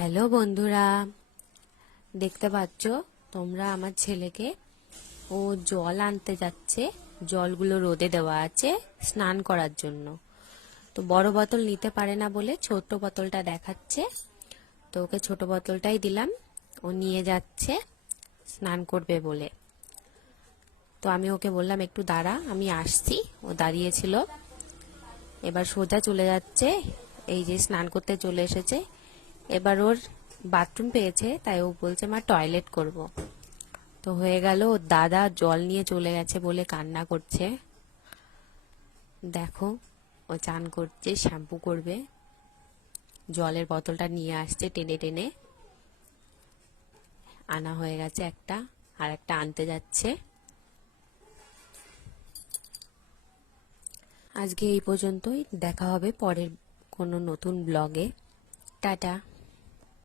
Hello বন্ধুরা, দেখতে পাচ্ছ তোমরা আমার ছেলেকে, ও জল আনতে যাচ্ছে। জলগুলো রোদে দেওয়া আছে স্নান করার জন্য। তো বড় বোতল নিতে পারে না বলে ছোট বোতলটা দেখাচ্ছে। তো ওকে ছোট বোতলটাই দিলাম, ও নিয়ে যাচ্ছে স্নান করবে বলে। তো আমি ওকে বললাম একটু দাঁড়া, আমি আসছি। ও দাঁড়িয়েছিল, এবার সোজা চলে যাচ্ছে। এই যে স্নান করতে চলে এসেছে। এবার ওর বাথরুম পেয়েছে, তাই ও বলছে মা টয়লেট করব। তো হয়ে গেল, ওর দাদা জল নিয়ে চলে গেছে বলে কান্না করছে। দেখো, ও চান করছে, শ্যাম্পু করবে, জলের বোতলটা নিয়ে আসছে টেনে টেনে। আনা হয়ে গেছে একটা, আর একটা আনতে যাচ্ছে। আজকে এই পর্যন্তই, দেখা হবে পরের কোনো নতুন ব্লগে। টাটা।